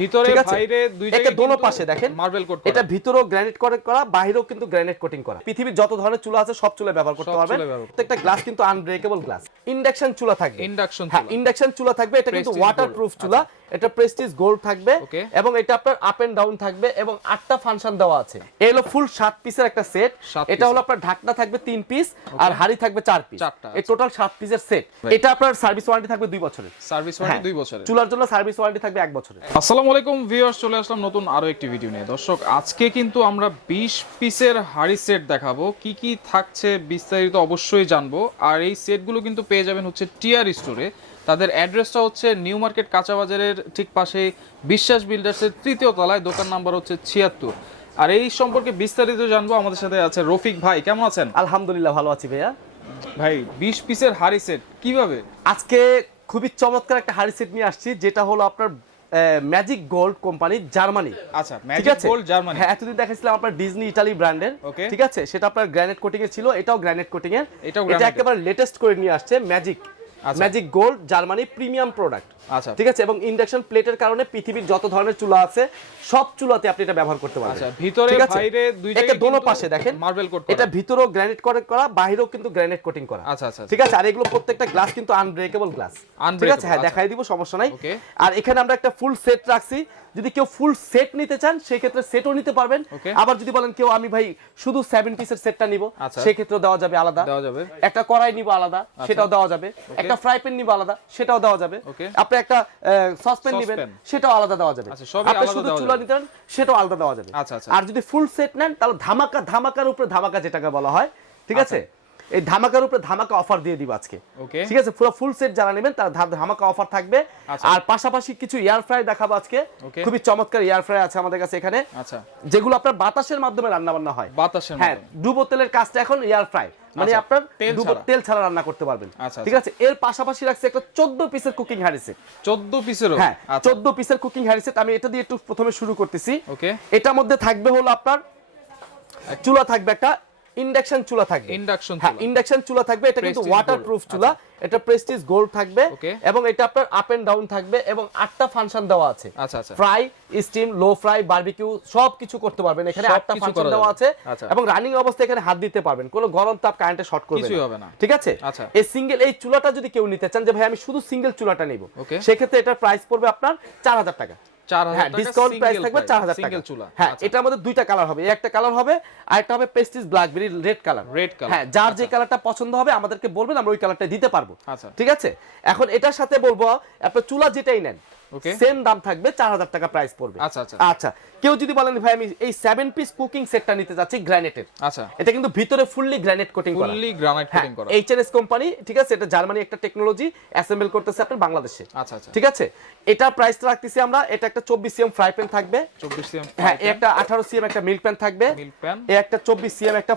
ভিতরে বাইরে দুই জায়গায় দোনো পাশে দেখেন। মার্বেল কোট এটা ভিতরেও গ্রানাইট কোটিং করা বাইরেও কিন্তু গ্রানাইট কোটিং করা। পৃথিবীর যত ধরনের চুলা আছে সব চুলা ব্যবহার করতে পারবেন। প্রত্যেকটা গ্লাস কিন্তু আনব্রেকেবল গ্লাস ইন্ডাকশন চুলা থাকবে। ইন্ডাকশন হ্যাঁ ইন্ডাকশন চুলা থাকবে। এটা কিন্তু Prestige ওয়াটার gold, প্রুফ চুলা। এটা প্রেস্টিজ গোল্ড থাকবে। এবং এটা আপনার আপ এন্ড ডাউন থাকবে এবং আটটা ফাংশন দেওয়া আছে। এই হলো ফুল সাত পিসের একটা সেট এটা হলো আপনার ঢাকনা থাকবে তিন পিস আর হাড়ি থাকবে চার পিস এই টোটাল সাত পিসের সেট এটা আপনার সার্ভিস ওয়ারেন্টি থাকবে দুই বছরের। সার্ভিস হ্যাঁ, ওয়ারেন্টি দুই বছরের। চুলার জন্য সার্ভিস ওয়ারেন্টি থাকবে এক বছরের। আসসালামু আলাইকুম ভিউয়ার্স চলে আসলাম নতুন আরও একটি ভিডিও নিয়ে। দর্শক আজকে কিন্তু আমরা 20 পিসের হাড়ি সেট দেখাবো। কি কি থাকছে বিস্তারিত অবশ্যই জানব। আর এই সেটগুলো কিন্তু পেয়ে যাবেন হচ্ছে টিআর স্টোরে। তাদের অ্যাড্রেসটা হচ্ছে নিউ মার্কেট কাঁচা বাজারের ঠিক পাশে বিশ্বাস বিল্ডার্সের তৃতীয় তলায়। দোকান নাম্বার হচ্ছে ছিয়াত্তর। আর এই সম্পর্কে বিস্তারিত জানব। আমাদের সাথে আছে রফিক ভাই। কেমন আছেন? আলহামদুলিল্লাহ ভালো আছি ভাইয়া। ভাই 20 পিসের হাড়ি সেট কীভাবে? আজকে খুবই চমৎকার একটা হাড়ি সেট নিয়ে আসছি যেটা হলো আপনার ম্যাজিক গোল্ড কোম্পানি জার্মানি আচ্ছা ঠিক ম্যাজিক আছে? গোল্ড জার্মানি হ্যাঁ এতদিন দেখাচ্ছিলাম আপনার ডিজনি ইটালি ব্র্যান্ডের. ঠিক আছে? সেটা আপনার গ্রানাইট কোটিং এর ছিল এটাও গ্রানাইট কোটিং এর এটা একেবারে লেটেস্ট করে নিয়ে আসছে magic. Magic gold Germany premium product আচ্ছা। ঠিক আছে? এবং ইন্ডাকশন প্লেটের কারণে পৃথিবীর যত ধরনের চুলা আছে সব চুলাতে আপনি এটা ব্যবহার করতে পারবেন। আচ্ছা ভিতরে বাইরে দুই জায়গায় দোনো পাশে দেখেন। মার্বেল কোট এটা ভিতরেও গ্রানাইট কোটিং করা বাইরেও কিন্তু গ্রানাইট কোটিং করা। আচ্ছা আচ্ছা ঠিক আছে? আর এগুলো প্রত্যেকটা গ্লাস কিন্তু আনব্রেকেবল গ্লাস ঠিক আছে? হ্যাঁ আচ্ছা। দেখাই দিব সমস্যা নাই. আর এখানে আমরা একটা ফুল সেট রাখছি। যদি কেউ ফুল সেট নিতে চান সেই ক্ষেত্রে সেটও নিতে পারবেন। আবার যদি বলেন কেউ আমি ভাই শুধু সেভেন পিসের সেটটা নিব আচ্ছা। সেই ক্ষেত্রে দেওয়া যাবে আলাদা। দেওয়া যাবে। একটা কড়াই নিব আলাদা সেটাও দেওয়া যাবে। একটা ফ্রাই প্যান নিব আলাদা সেটাও দেওয়া যাবে। আপনি একটা সসপ্যান নেবেন। সেটাও আলাদা দেওয়া যাবে। আচ্ছা, আপনি শুধু চুলা নিতেন নিতে সেটাও আলাদা দেওয়া যাবে। আচ্ছা, আচ্ছা। আর যদি ফুল সেট নেন তাহলে ধামাকা ধামাকার উপরে ধামাকা যেটাকে বলা হয় ঠিক আছে? এই ধামাকার উপরে ধামাকা অফার দিয়ে দিব আজকে। ঠিক আছে? পুরো ফুল সেট যারা নেবেন তার ধামাকা অফার থাকবে। আচ্ছা। আর পাশাপাশি কিছু এয়ার ফ্রাই দেখাবো আজকে। খুবই চমৎকার এয়ার ফ্রাই আছে আমাদের কাছে এখানে। আচ্ছা। যেগুলো আপনার বাতাসের মাধ্যমে রান্না বান্না হয়। বাতাসের হ্যাঁ ডুবো তেলের কাজটা এখন এয়ার ফ্রাই মানে আচ্ছা, আপনার ডুবো তেল ছাড়া রান্না করতে পারবেন। আচ্ছা, ঠিক আছে? এর পাশাপাশি রাখছে একটা 14 পিসের কুকিং হ্যারিসেট 14 পিসের হ্যাঁ আচ্ছা। 14 পিসের কুকিং হ্যারিসেট আমি এটা দিয়ে একটু প্রথমে শুরু করতেছি। ওকে এটার মধ্যে থাকবে হলো আপনার চুলা থাকবে একটা ইন্ডাকশন চুলা থাকবে। ইন্ডাকশন হ্যাঁ ইন্ডাকশন চুলা থাকবে এটা কিন্তু Prestige ওয়াটার gold, প্রুফ চুলা এটা প্রেস্টিজ গোল্ড থাকবে এবং এটা আপনার আপ এন্ড ডাউন থাকবে এবং আটটা ফাংশন দেওয়া আছে। আচ্ছা আচ্ছা। Fry steam low fry barbecue সব কিছু করতে পারবেন। এখানে আটটা ফাংশন দেওয়া আছে আচ্ছা। এবং রানিং অবস্থায় এখানে হাত দিতে পারবেন। কোনো গরম তাপ কারেন্টে শর্ট করবে না। ঠিক আছে? আচ্ছা। এই সিঙ্গেল এই চুলাটা যদি কেউ নিতে চান যে ভাই আমি শুধু সিঙ্গেল চুলাটা নিব. সেক্ষেত্রে এটার প্রাইস পড়বে আপনার চার হাজার টাকা। 4000 হ্যাঁ ডিসকাউন্ট প্রাইস থাকবে চার হাজার টাকা। চুলা। হ্যাঁ এটা আমাদের দুইটা কালার হবে। একটা কালার হবে আর একটা হবে পেস্টিস blackberry red colour red colour হ্যাঁ যার যে কালারটা পছন্দ হবে আমাদেরকে বলবেন আমরা ওই কালারটা দিতে পারব। আচ্ছা। ঠিক আছে? এখন এটার সাথে বলব আপনার চুলা যেটাই নেন. সেম দাম থাকবে চার হাজার টাকা প্রাইস পড়বে। আচ্ছা, আচ্ছা। আচ্ছা কেউ যদি বলেন ভাই আমি এই সেভেন পিস কুকিং সেটটা নিতে চাচ্ছি গ্রানাইটের আচ্ছা। এটা কিন্তু ভিতরে ফুললি গ্রানাইট কোটিং করা। ফুললি গ্রানাইট কোটিং করা। এইচএনএস কোম্পানি ঠিক আছে এটা জার্মানি একটা টেকনোলজি অ্যাসেম্বল করতেছে আপনার বাংলাদেশে। আচ্ছা আচ্ছা। ঠিক আছে? এটার প্রাইসটা রাখতেছি আমরা এটা একটা চব্বিশ সিএম ফ্রাই প্যান থাকবে। 24 সিএম হ্যাঁ একটা আঠারো সিএম একটা মিল্ক প্যান থাকবে। মিল্ক প্যান একটা চব্বিশ সিএম একটা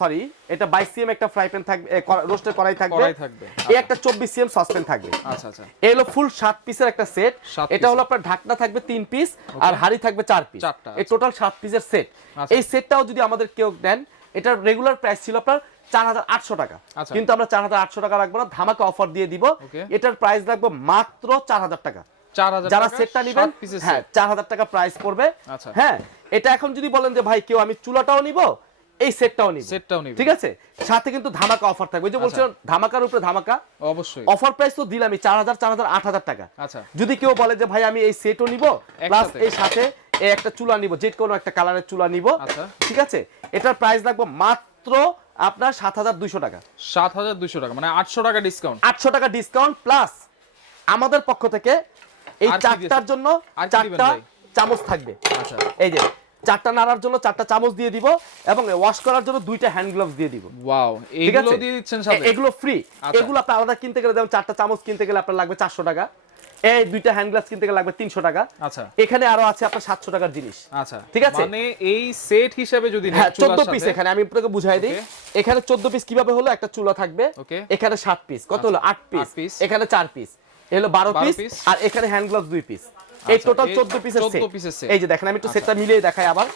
সরি এটা বাইশ সিএম একটা ফ্রাই প্যান থাকবে রোস্টের কড়াই থাকবে। কড়াই থাকবে। এই একটা চব্বিশ সিএম সসপ্যান থাকবে। আচ্ছা আচ্ছা। এই হলো ফুল সাত পিসের একটা সেট। এটা হলো আপনার ঢাকনা থাকবে তিন পিস আর হাড়ি থাকবে চার পিস। এই টোটাল সাত পিসের সেট। আচ্ছা। এই সেটটাও যদি আমাদের কেউ নেন এটার রেগুলার প্রাইস ছিল আপনার চার হাজার আটশো টাকা। আচ্ছা। কিন্তু আমরা চার হাজার আটশো টাকা রাখব না ধামাকা অফার দিয়ে দিব। এটার প্রাইস রাখব মাত্র চার হাজার টাকা। 4000 যারা সেটটা নেবেন হ্যাঁ। চার হাজার টাকা প্রাইস পড়বে। আচ্ছা। হ্যাঁ এটা এখন যদি বলেন যে ভাই কেউ আমি চুলাটাও নিব? এই সেটটাও নিব। সেটটাও নিবে। ঠিক আছে? সাথে কিন্তু ধামাকা অফার থাকবে। ওই যে আচ্ছা। বলছিলাম ধামাকার উপরে ধামাকা। অবশ্যই। অফার প্রাইস তো দিলামই চার হাজার চার হাজার আট হাজার টাকা। আচ্ছা। যদি কেউ বলে যে ভাই আমি এই সেটও নিব প্লাস এই সাথে এই একটা চুলা নিব যে কোনো একটা কালারের চুলা নিব। আচ্ছা। ঠিক আছে? এটার প্রাইস রাখব মাত্র আপনার সাত হাজার দুইশো টাকা। 7200 টাকা মানে 800 টাকা ডিসকাউন্ট আটশো টাকা ডিসকাউন্ট প্লাস আমাদের পক্ষ থেকে এই চারটার জন্য চারটা চামচ থাকবে। আচ্ছা। এই যে চারটা নাড়ার জন্য চারটা চামচ দিয়ে দিব এবং ওয়াশ করার জন্য দুইটা হ্যান্ড গ্লাভস দিয়ে দিব। ওয়াও আছে? দিয়ে দিচ্ছেন সাথে? এগুলো ফ্রি আচ্ছা। এগুলো আপনি আলাদা কিনতে গেলে যেমন চারটা চামচ কিনতে গেলে আপনার লাগবে চারশো টাকা। এই দুইটা হ্যান্ড গ্লাভস কিনতে গেলে লাগবে তিনশো টাকা। আচ্ছা। এখানে আরও আছে আপনার সাতশো টাকার জিনিস। আচ্ছা। ঠিক আছে? মানে এই সেট হিসেবে যদি হ্যাঁ চুলার চোদ্দ পিস এখানে আমি আপনাকে বুঝাই দিই। এখানে চোদ্দ পিস কীভাবে হলো? একটা চুলা থাকবে. এখানে সাত পিস কত হলো? আট পিস আট এখানে চার পিস এ হলো বারো 12 পিস আর এখানে হ্যান্ড গ্লাভস দুই পিস এই আচ্ছা, টোটাল এই চোদ্দ পিসের 14 সেট। এই যে দেখেন আমি একটু সেটটা মিলিয়ে দেখাই আবার।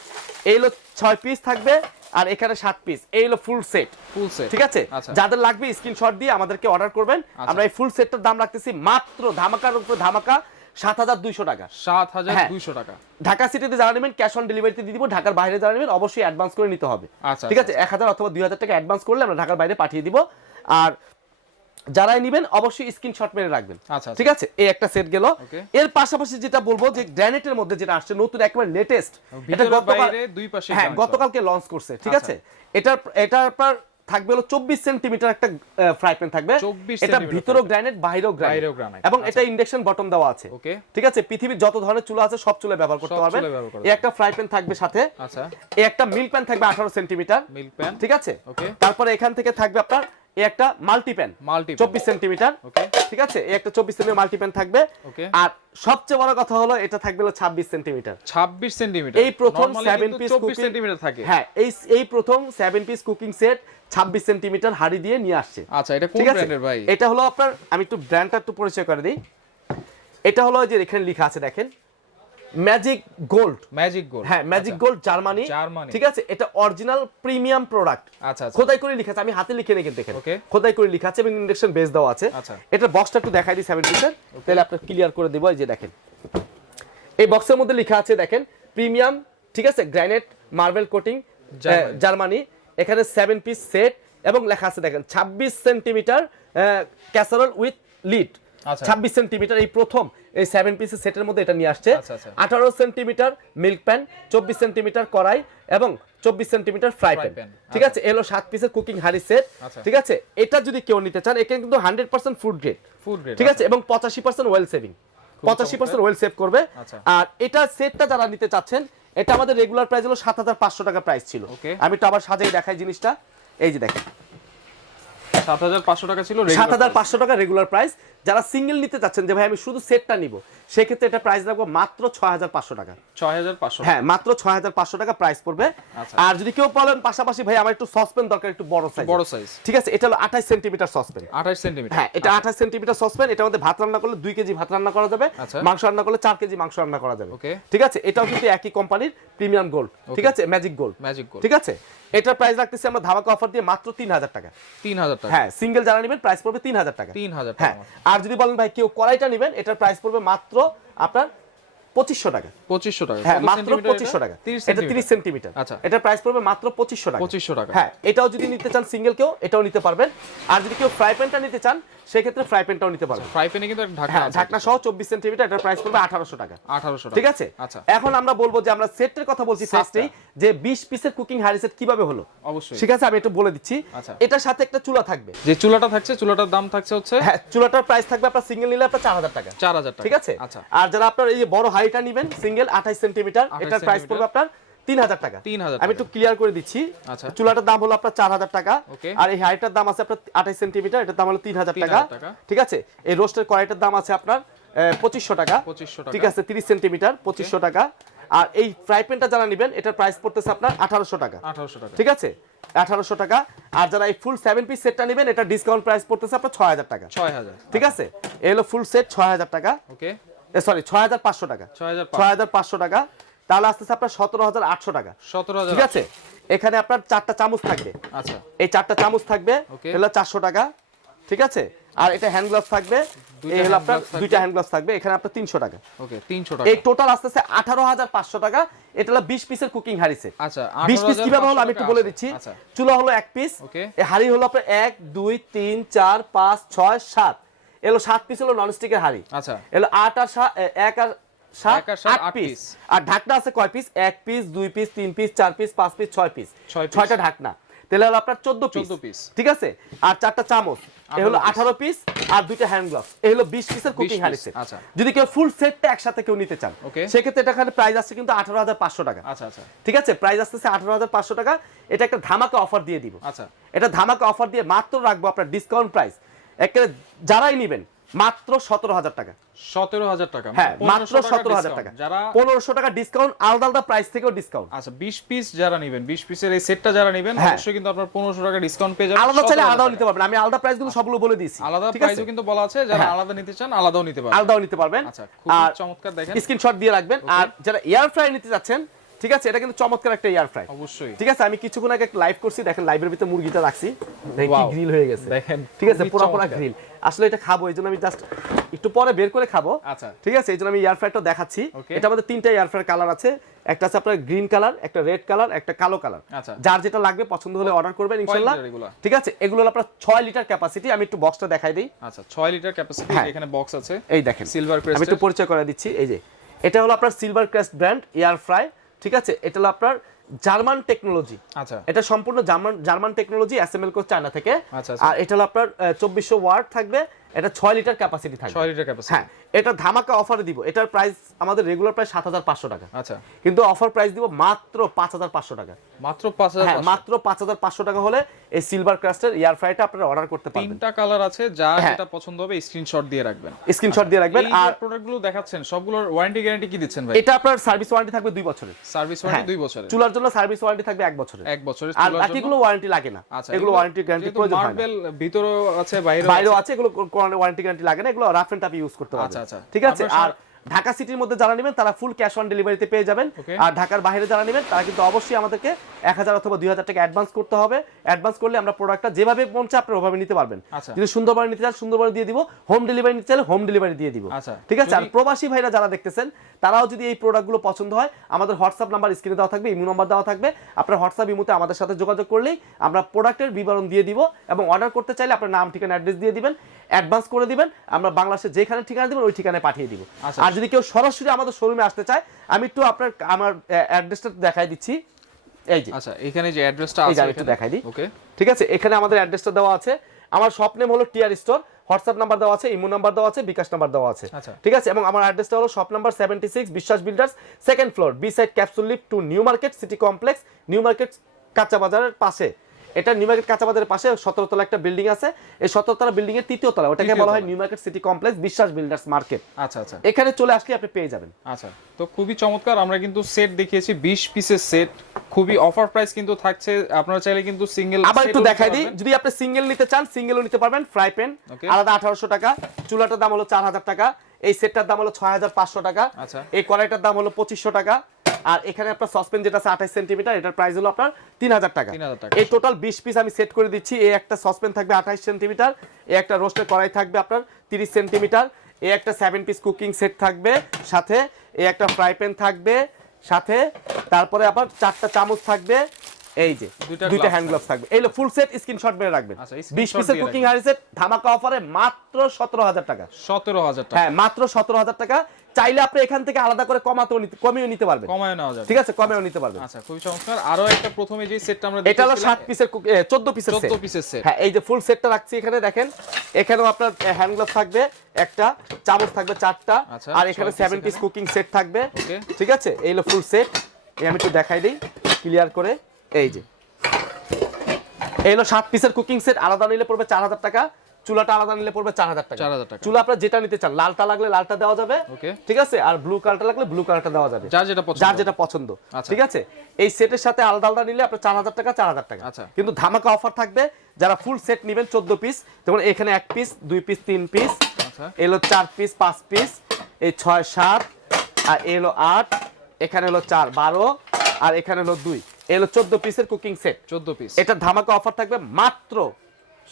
এই হলো ছয় পিস থাকবে আর এখানে সাত পিস এই হলো ফুল সেট ফুল সেট ঠিক আছে? আচ্ছা। যাদের লাগবে স্ক্রিনশট দিয়ে আমাদেরকে অর্ডার করবেন। আমরা এই ফুল সেটটার দাম রাখতেছি মাত্র ধামাকার উপরে ধামাকা সাত হাজার দুইশো টাকা। সাত হাজার হ্যাঁ। দুইশো টাকা। ঢাকা সিটিতে যারা নেবেন ক্যাশ অন ডেলিভারিতে দিয়ে দিব ঢাকার বাইরে যারা নেবেন অবশ্যই অ্যাডভান্স করে নিতে হবে। আচ্ছা, ঠিক আছে? এক হাজার অথবা দুই হাজার টাকা অ্যাডভান্স করলে আমরা ঢাকার বাইরে পাঠিয়ে দিব। আর যারাই নেবেন অবশ্যই স্ক্রিনশট মেরে রাখবেন। আচ্ছা, ঠিক আছে? এই একটা সেট গেল। এর পাশাপাশি যেটা বলব যে গ্র্যানেটের মধ্যে যেটা আসছে নতুন একেবারে লেটেস্ট ভিতরে বাইরে দুই পাশে হ্যাঁ গতকালকে লঞ্চ করছে ঠিক আচ্ছা। আছে? এটার এটার পর থাকবে হলো চব্বিশ সেন্টিমিটার একটা ফ্রাই প্যান থাকবে। এটা ভিতরেও গ্রানাইট বাইরেও গ্রানাইট এবং আচ্ছা। এটা ইন্ডাকশন বটম দেওয়া আছে। ঠিক আছে? পৃথিবীর যত ধরনের চুলা আছে সব চুলে ব্যবহার করতে পারবেন। এই একটা ফ্রাই প্যান থাকবে সাথে। আচ্ছা। এই একটা মিল প্যান থাকবে আঠারো সেন্টিমিটার মিল্ক প্যান ঠিক আছে. তারপরে এখান থেকে থাকবে আপনার একটা মাল্টি প্যান মাল্টি চব্বিশ সেন্টিমিটার ঠিক আছে? একটা চব্বিশ সেন্টিমিটার মাল্টি প্যান থাকবে আর সবচেয়ে বড় কথা হলো এটা থাকবে হলো ছাব্বিশ সেন্টিমিটার ছাব্বিশ সেন্টিমিটার এই প্রথম সেভেন পিস চব্বিশ সেন্টিমিটার থাকে। হ্যাঁ এই এই প্রথম সেভেন পিস কুকিং সেট ছাব্বিশ সেন্টিমিটার হাড়ি দিয়ে নিয়ে আসছে। আচ্ছা এটা ঠিক আছে? ভাই? এটা হলো আপনার আমি একটু ব্র্যান্ডটা একটু পরিচয় করে দিই। এটা হলো যে এখানে লেখা আছে দেখেন। ম্যাজিক গোল্ড ম্যাজিক গোল্ড হ্যাঁ ম্যাজিক গোল্ড জার্মানি জার্মানি। ঠিক আছে? এটা অরিজিনাল প্রিমিয়াম প্রোডাক্ট আচ্ছা খোদাই করে লেখা আছে। আমি হাতে লিখে নিয়ে দেখেন Okay. খোদাই করে লেখা আছে এবং ইন্ডাকশন বেস দেওয়া আছে। আচ্ছা। এটার বক্সটা একটু দেখাই দিই সেভেন পিসের তাহলে আপনার ক্লিয়ার করে দেবো। এই যে দেখেন। এই বক্সের মধ্যে লেখা আছে দেখেন প্রিমিয়াম ঠিক আছে? Granite marble coating Germany. এখানে সেভেন পিস সেট এবং লেখা আছে দেখেন ছাব্বিশ সেন্টিমিটার ক্যাসারল উইথ লিড আচ্ছা। ছাব্বিশ সেন্টিমিটার এই প্রথম। এই সেভেন পিসের সেটের মধ্যে এটা নিয়ে আসছে। আচ্ছা, আচ্ছা। আঠারো সেন্টিমিটার মিল্ক প্যান চব্বিশ সেন্টিমিটার কড়াই এবং চব্বিশ সেন্টিমিটার ফ্রাই প্যান ঠিক আছে? এলো সাত পিসের কুকিং হাড়ি সেট আচ্ছা। ঠিক আছে? এটা যদি কেউ নিতে চান এখানে কিন্তু hundred percent food grade food grade ঠিক আছে? এবং পঁচাশি পার্সেন্ট ওয়েল সেভিং পঁচাশি পার্সেন্ট ওয়েল সেভ করবে। আচ্ছা। আর এটা সেটটা যারা নিতে চাচ্ছেন এটা আমাদের রেগুলার প্রাইস হলো সাত হাজার পাঁচশো টাকা প্রাইস ছিল। আমি তো আবার সাজাই দেখাই জিনিসটা। এই যে দেখেন। সাত হাজার পাঁচশো টাকা ছিল সাত হাজার পাঁচশো টাকা রেগুলার প্রাইস যারা সিঙ্গেল নিতে চাচ্ছেন যে ভাই আমি শুধু সেটটা নিব সেক্ষেত্রে এটা প্রাইস রাখব মাত্র ছয় হাজার পাঁচশো টাকা। ছয় হাজার পাঁচশো হ্যাঁ মাত্র ছয় হাজার পাঁচশো টাকা প্রাইস পড়বে। আচ্ছা। আর যদি কেউ বলেন পাশাপাশি ভাই আমার একটু সসপেন দরকার একটু বড় সাইজ বড় size। ঠিক আছে এটা হলো আঠাশ সেন্টিমিটার সসপেন আঠাশ সেন্টিমিটার। হ্যাঁ এটা আঠাশ সেন্টিমিটার সসপেন এটার মধ্যে ভাত রান্না করলে দুই কেজি ভাত রান্না করা যাবে। আচ্ছা। মাংস রান্না করলে চার কেজি মাংস রান্না করা যাবে. ঠিক আছে এটাও কিন্তু একই কোম্পানির প্রিমিয়াম গোল্ড। ঠিক আছে ম্যাজিক গোল্ড। Magic gold. ঠিক আছে এটার প্রাইস রাখতেছি আমরা ধামাকা অফার দিয়ে মাত্র তিন হাজার টাকা। তিন হাজার টাকা। হ্যাঁ সিঙ্গেল যারা নেবেন প্রাইস পড়বে তিন হাজার টাকা। তিন হাজার হ্যাঁ আর যদি বলেন ভাই কেউ কড়াইটা নেবেন এটার প্রাইস পড়বে মাত্র আপনার পঁচিশশো টাকা। পঁচিশশো টাকা। হ্যাঁ মাত্র পঁচিশশো টাকা। এটা তিরিশ সেন্টিমিটার আচ্ছা। এটার প্রাইস পড়বে মাত্র পঁচিশশো টাকা। পঁচিশশো টাকা। হ্যাঁ এটাও যদি নিতে চান সিঙ্গেল কেউ এটাও নিতে পারবেন। আর যদি কেউ ফ্রাই প্যানটা নিতে চান সেক্ষেত্রে ফ্রাই প্যানটাও নিতে পারবেন। ফ্রাই প্যানে কিন্তু হ্যাঁ ঢাকনা সহ চব্বিশ সেন্টিমিটার এটার প্রাইস পড়বে আঠারোশো টাকা। আঠারোশো ঠিক আছে? আচ্ছা। এখন আমরা বলব যে আমরা সেটের কথা বলছি ফার্স্টেই যে বিশ পিসের কুকিং হাড়ি সেট কীভাবে হলো? অবশ্যই। ঠিক আছে? আমি একটু বলে দিচ্ছি। আচ্ছা। এটার সাথে একটা চুলা থাকবে। যে চুলাটা থাকছে চুলাটার দাম থাকছে হচ্ছে হ্যাঁ চুলাটার প্রাইস থাকবে আপনার সিঙ্গেল নিলে আপনার চার হাজার টাকা। চার হাজার টাকা। ঠিক আছে? আচ্ছা। আর যারা আপনার এই বড় হাইটা নেবেন সিঙ্গেল আঠাইশ সেন্টিমিটার। এটার প্রাইস পড়বে আপনার তিন হাজার টাকা। 3000 আমি একটু ক্লিয়ার করে দিচ্ছি। আচ্ছা। চুলাটার দাম হলো আপনার চার হাজার টাকা আর এই হাইটার দাম আছে আপনার আঠাইশ সেন্টিমিটার এটার দাম হলো তিন হাজার টাকা। ঠিক আছে? এই রোস্টের কড়াইটার দাম আছে আপনার পঁচিশশো টাকা। ঠিক আছে? তিরিশ সেন্টিমিটার পঁচিশশো টাকা। আর এই ফ্রাই প্যানটা যারা নেবেন এটার প্রাইস পড়তেছে আপনার আঠারোশো টাকা। আঠারোশো টাকা। ঠিক আছে? আঠারোশো টাকা। আর যারা এই ফুল সেভেন পিস সেটটা নেবেন এটা ডিসকাউন্ট প্রাইস পড়তেছে আপনার ছয় হাজার টাকা। ছয় হাজার ঠিক আছে? এই হলো ফুল সেট ছয় হাজার টাকা। ওকে। সরি ছয় হাজার পাঁচশো টাকা। ছয় হাজার পাঁচশো। টাকা। তাহলে আসতেছে আপনার সতেরো হাজার আটশো টাকা। সতেরো ঠিক আছে? এখানে আপনার চারটা চামচ থাকবে। আচ্ছা। এই চারটা চামচ থাকবে. হলো চারশো টাকা। ঠিক আছে? আর এটা হ্যান্ড গ্লাভস থাকবে। দুইটা এই হলো আপনার দুইটা হ্যান্ড গ্লাভস থাকবে। এখানে আপনার তিনশো টাকা। ওকে তিনশো টাকা। এই টোটাল আসতেছে আঠারো হাজার পাঁচশো টাকা। এটা হলো বিশ পিসের কুকিং আচ্ছা বিশ পিস 18,500 কীভাবে হলো আমি একটু বলে দিচ্ছি। আচ্ছা। চুলা হলো এক পিস. এই হাড়ি হলো আপনার এক দুই তিন চার পাঁচ ছয় সাত। এলো সাত পিস হলো ননস্টিকের হাড়ি। আচ্ছা। এলো আট আর এক আর সাত এক আর সাত, আট আট পিস আর ঢাকনা আছে কয় পিস এক পিস দুই পিস তিন পিস চার পিস পাঁচ পিস ছয় পিস ছয়টা ঢাকনা। তাহলে হলো আপনার চোদ্দ পিস 14 ঠিক আছে? আর চারটা চামচ। এ হলো আঠারো পিস আর দুইটা হ্যান্ড গ্লাভস এই হলো বিশ পিসের কুকিং 20 হাড়ি piece, set। আচ্ছা। যদি কেউ ফুল সেটটা একসাথে কেউ নিতে চান সেক্ষেত্রে এটা প্রাইস আসছে কিন্তু আঠারো হাজার পাঁচশো টাকা। আচ্ছা আচ্ছা। ঠিক আছে? প্রাইস আসতেছে আঠারো হাজার পাঁচশো টাকা। এটা একটা ধামাকা অফার দিয়ে দিব। আচ্ছা। এটা ধামাকা অফার দিয়ে মাত্র রাখব আপনার ডিসকাউন্ট প্রাইস একেবারে যারাই নেবেন মাত্র সতেরো হাজার টাকা। সতেরো হাজার টাকা। হ্যাঁ মাত্র সতেরো হাজার টাকা। যারা পনেরোশো টাকা ডিসকাউন্ট আলাদা আলাদা প্রাইস থেকেও ডিসকাউন্ট আচ্ছা বিশ পিস যারা নেবেন বিশ পিসের এই সেটটা যারা নেবেন হ্যাঁ। অবশ্যই কিন্তু আপনার পনেরোশো টাকা ডিসকাউন্ট পেয়ে যাবেন আলাদা চাইলে আলাদাও নিতে পারবেন। আমি আলাদা প্রাইসগুলো সবগুলো বলে দিয়েছি আলাদা প্রাইসও কিন্তু বলা আছে যারা হ্যাঁ। আলাদা নিতে চান আলাদাও নিতে পারবেন। আলাদাও নিতে পারবেন। আচ্ছা আর চমৎকার দেখেন। স্ক্রিনশট দিয়ে রাখবেন। আর যারা এয়ার ফ্রাই নিতে যাচ্ছেন ঠিক আছে? এটা কিন্তু চমৎকার একটা এয়ার ফ্রাই অবশ্যই। ঠিক আছে? আমি কিছুক্ষণ আগে লাইভ করছি দেখেন লাইভের ভিতরে মুরগিটা রাখছি। দেখেন গ্রিল হয়ে গেছে। দেখেন, ঠিক আছে? পুরো পুরো গ্রিল আসলে এটা খাব এই জন্য আমি জাস্ট একটু পরে বের করে খাব। আচ্ছা। ঠিক আছে? এই জন্য আমি এয়ার ফ্রায়ারটা দেখাচ্ছি। এটা আমাদের তিনটা এয়ার ফ্রায়ার কালার আছে। একটা আছে আপনার গ্রিন কালার একটা রেড কালার একটা কালো কালার আচ্ছা। যার যেটা লাগবে পছন্দ হলে অর্ডার করবেন এগুলা? ঠিক আছে? এগুলো হলো আপনার ছয় লিটার ক্যাপাসিটি আমি একটু বক্সটা দেখাই দিই। আচ্ছা ছয় লিটার ক্যাপাসিটি। এখানে বক্স আছে। এই দেখেন। সিলভার ক্রেস্ট আমি একটু পরিচয় করে দিচ্ছি। এই যে এটা হলো আপনার silver crest brand air fry ঠিক আছে? এটা হলো আপনার জার্মান টেকনোলজি আচ্ছা। এটা সম্পূর্ণ জার্মান জার্মান টেকনোলজি অ্যাসেম্বল করে চায়না থেকে। আচ্ছা, আচ্ছা। আর এটা হলো আপনার চব্বিশশো ওয়ার্ড থাকবে। এটা ছয় লিটার ক্যাপাসিটি থাকবে। ছয় লিটার ক্যাপাসিটি হ্যাঁ এটা ধামাকা অফারে দিব। এটার প্রাইস আমাদের রেগুলার প্রাইস সাত হাজার পাঁচশো টাকা। আচ্ছা। কিন্তু অফার প্রাইস দিব মাত্র পাঁচ হাজার পাঁচশো টাকা। মাত্র পাঁচ হাজার হ্যাঁ মাত্র পাঁচ হাজার পাঁচশো টাকা হলে এই সিলভার ক্রাস্টের এয়ার ফ্রাইটা আপনারা অর্ডার করতে পারবেন। তিনটা কালার আছে যা হ্যাঁ। যেটা পছন্দ হবে স্ক্রিনশট দিয়ে রাখবেন। স্ক্রিনশট দিয়ে রাখবেন আর প্রোডাক্টগুলো দেখাচ্ছেন সবগুলোর ওয়ারেন্টি গ্যারান্টি কি দিচ্ছেন ভাই? এটা আপনার সার্ভিস ওয়ারেন্টি থাকবে দুই বছরের। সার্ভিস হ্যাঁ। ওয়ারেন্টি দুই বছরের। চুলার জন্য সার্ভিস ওয়ারেন্টি থাকবে এক বছরের। এক বছরের আর বাকিগুলো ওয়ারেন্টি লাগে না। আচ্ছা এগুলো ওয়ারেন্টি গ্যারান্টি প্রয়োজন হয় না। মার্বেল ভিতরেও আছে বাইরেও আছে। এগুলো ওয়ারেন্টি গ্যারান্টি লাগে না এগুলো রাফ এন্ড টাফ ইউজ করতে পারবেন আচ্ছা, আচ্ছা। ঠিক আছে আর ঢাকা সিটির মধ্যে যারা নেবেন তারা ফুল ক্যাশ অন ডেলিভারিতে পেয়ে যাবেন। আর ঢাকার বাইরে যারা নেবেন তারা কিন্তু অবশ্যই আমাদেরকে এক হাজার অথবা দুই হাজার টাকা অ্যাডভান্স করতে হবে। অ্যাডভান্স করলে আমরা প্রোডাক্টটা যেভাবে চায় আপনারা ওভাবে নিতে পারবেন। আচ্ছা। যদি সুন্দরবনে নিতে চান সুন্দরবনে দিয়ে দিব। হোম ডেলিভারি নিতে চাইলে হোম ডেলিভারি দিয়ে দিব। আচ্ছা। ঠিক আছে? আর প্রবাসী ভাইরা যারা দেখতেছেন তারাও যদি এই প্রোডাক্টগুলো পছন্দ হয় আমাদের হোয়াটসঅ্যাপ নাম্বার স্ক্রিনে দেওয়া থাকবে ইমো নাম্বার দেওয়া থাকবে। আপনার হোয়াটসঅ্যাপ ইমোতে আমাদের সাথে যোগাযোগ করলেই আমরা প্রোডাক্টের বিবরণ দিয়ে দিব এবং অর্ডার করতে চাইলে আপনার নাম ঠিকানা অ্যাড্রেস দিয়ে দিবেন। অ্যাডভান্স করে দিবেন। আমরা বাংলাদেশে যেখানে ঠিকানা দিবেন ওই ঠিকানায় পাঠিয়ে দিব। আচ্ছা। আর যদি কেউ সরাসরি আমাদের শোরুমে আসতে চায় আমি একটু আপনার আমার অ্যাড্রেসটা দেখাই দিচ্ছি। এই যে। আচ্ছা এখানে যে অ্যাড্রেসটা আছে আমি একটু দেখাই দিই। ওকে। ঠিক আছে? এখানে আমাদের অ্যাড্রেসটা দেওয়া আছে। আমার শপ নেম হলো টিআর স্টোর হোয়াটসঅ্যাপ নাম্বার দেওয়া আছে ইমো নাম্বার দেওয়া আছে বিকাশ নাম্বার দেওয়া আছে। আচ্ছা। ঠিক আছে? এবং আমার অ্যাড্রেসটা হলো shop number seventy six Biswas Builders second floor B side capsule lift two New Market City Complex New Market কাঁচা বাজারের পাশে। এটা নিউ মার্কেট কাঁচা বাজারের পাশে সতেরো তলা একটা বিল্ডিং আছে। এই সতেরো তলা বিল্ডিং এর তৃতীয় তলা ওটাকে বলা হয় New Market City Complex Biswas Builders market আচ্ছা আচ্ছা। এখানে চলে আসলে আপনি পেয়ে যাবেন। আচ্ছা তো খুবই চমৎকার আমরা কিন্তু সেট দেখিয়েছি বিশ পিসের সেট খুবই অফার প্রাইস কিন্তু থাকছে আপনারা চাইলে কিন্তু সিঙ্গেল আবার একটু দেখাই দিই যদি আপনি সিঙ্গেল নিতে চান সিঙ্গেলও নিতে পারবেন ফ্রাই প্যান আলাদা আঠারোশো টাকা চুলাটার দাম হলো চার হাজার টাকা এই সেটটার দাম হলো ছয় হাজার পাঁচশো টাকা আচ্ছা। এই কড়াইটার দাম হলো পঁচিশশো টাকা আর এখানে আপনার সসপেন যেটা আছে আঠাশ সেন্টিমিটার এটার প্রাইস হলো আপনার তিন হাজার টাকা। এই টোটাল বিশ পিস আমি সেট করে দিচ্ছি। এই একটা সসপেন থাকবে আঠাশ সেন্টিমিটার এই একটা রোস্টের কড়াই থাকবে আপনার তিরিশ সেন্টিমিটার এই একটা সেভেন পিস কুকিং সেট থাকবে সাথে এই একটা ফ্রাই প্যান থাকবে সাথে তারপরে আবার চারটা চামচ থাকবে এই যে দুইটা হ্যান্ড গ্লাভস থাকবে। এই ফুল সেট স্ক্রিনশট মেরে রাখবেন। আচ্ছা, বিশ screenshot পিসের কুকিং। হাঁড়ি সেট ধামাকা অফারে মাত্র সতেরো হাজার টাকা। সতেরো হাজার টাকা। হ্যাঁ মাত্র সতেরো হাজার টাকা। চাইলে আপনি এখান থেকে আলাদা করে কমাতেও নিতে কমিয়েও নিতে পারবেন। কমায় নেওয়া যাবে। ঠিক আছে? কমেও নিতে পারবেন। আচ্ছা খুবই চমৎকার। আরও একটা প্রথমে যে সেটটা আমরা এটা হলো দেখিয়েছিলাম, সাত পিসের চোদ্দ পিসের চোদ্দ সেট পিসের সেট হ্যাঁ এই যে ফুল সেটটা রাখছি এখানে দেখেন। এখানেও আপনার হ্যান্ড গ্লাভ থাকবে একটা চামচ থাকবে চারটা আচ্ছা, আর এখানে ছয় piece seven piece cooking set থাকবে. ঠিক আছে? এই হলো ফুল সেট এই আমি একটু দেখাই দিই ক্লিয়ার করে। এই যে। এই হলো সাত পিসের কুকিং সেট আলাদা নিলে পড়বে চার হাজার টাকা। চুলাটা আলাদা নিলে পড়বে চার হাজার টাকা। 4,000 টাকা। চুলা আপনার যেটা নিতে চান লালটা লাগলে লালটা দেওয়া যাবে. ঠিক আছে? আর ব্লু কালারটা লাগলে ব্লু কালারটা দেওয়া যাবে। যার যেটা পছন্দ। যার যেটা পছন্দ আচ্ছা। ঠিক আছে? এই সেটের সাথে আলাদা আলাদা নিলে আপনার চার হাজার টাকা চার হাজার টাকা। আচ্ছা। কিন্তু ধামাকা অফার থাকবে যারা ফুল সেট নেবেন চোদ্দ পিস যেমন এখানে এক পিস দুই পিস তিন পিস আচ্ছা। এলো চার পিস পাঁচ পিস এই ছয় সাত আর এলো আট এখানে হলো চার বারো আর এখানে হলো দুই। এলো চোদ্দ পিসের কুকিং সেট চোদ্দ পিস এটা ধামাকা অফার থাকবে মাত্র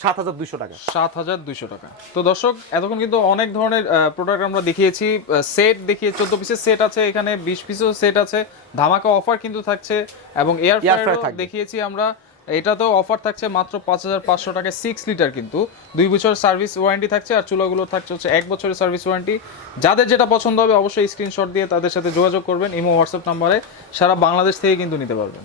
সাত হাজার দুইশো টাকা। সাত হাজার দুইশো টাকা। তো দর্শক এতক্ষণ কিন্তু অনেক ধরনের প্রোডাক্ট আমরা দেখিয়েছি সেট দেখিয়ে চোদ্দ পিসের সেট আছে এখানে বিশ পিসও সেট আছে। ধামাকা অফার কিন্তু থাকছে এবং এয়ার থাকবে। দেখিয়েছি আমরা। এটাতেও অফার থাকছে মাত্র পাঁচ হাজার পাঁচশো টাকায় সিক্স লিটার কিন্তু। দুই বছর সার্ভিস ওয়ারেন্টি থাকছে আর চুলাগুলো থাকছে হচ্ছে এক বছরের সার্ভিস ওয়ারেন্টি যাদের যেটা পছন্দ হবে অবশ্যই স্ক্রিনশট দিয়ে তাদের সাথে যোগাযোগ করবেন ইমো হোয়াটসঅ্যাপ নাম্বারে। সারা বাংলাদেশ থেকে কিন্তু নিতে পারবেন।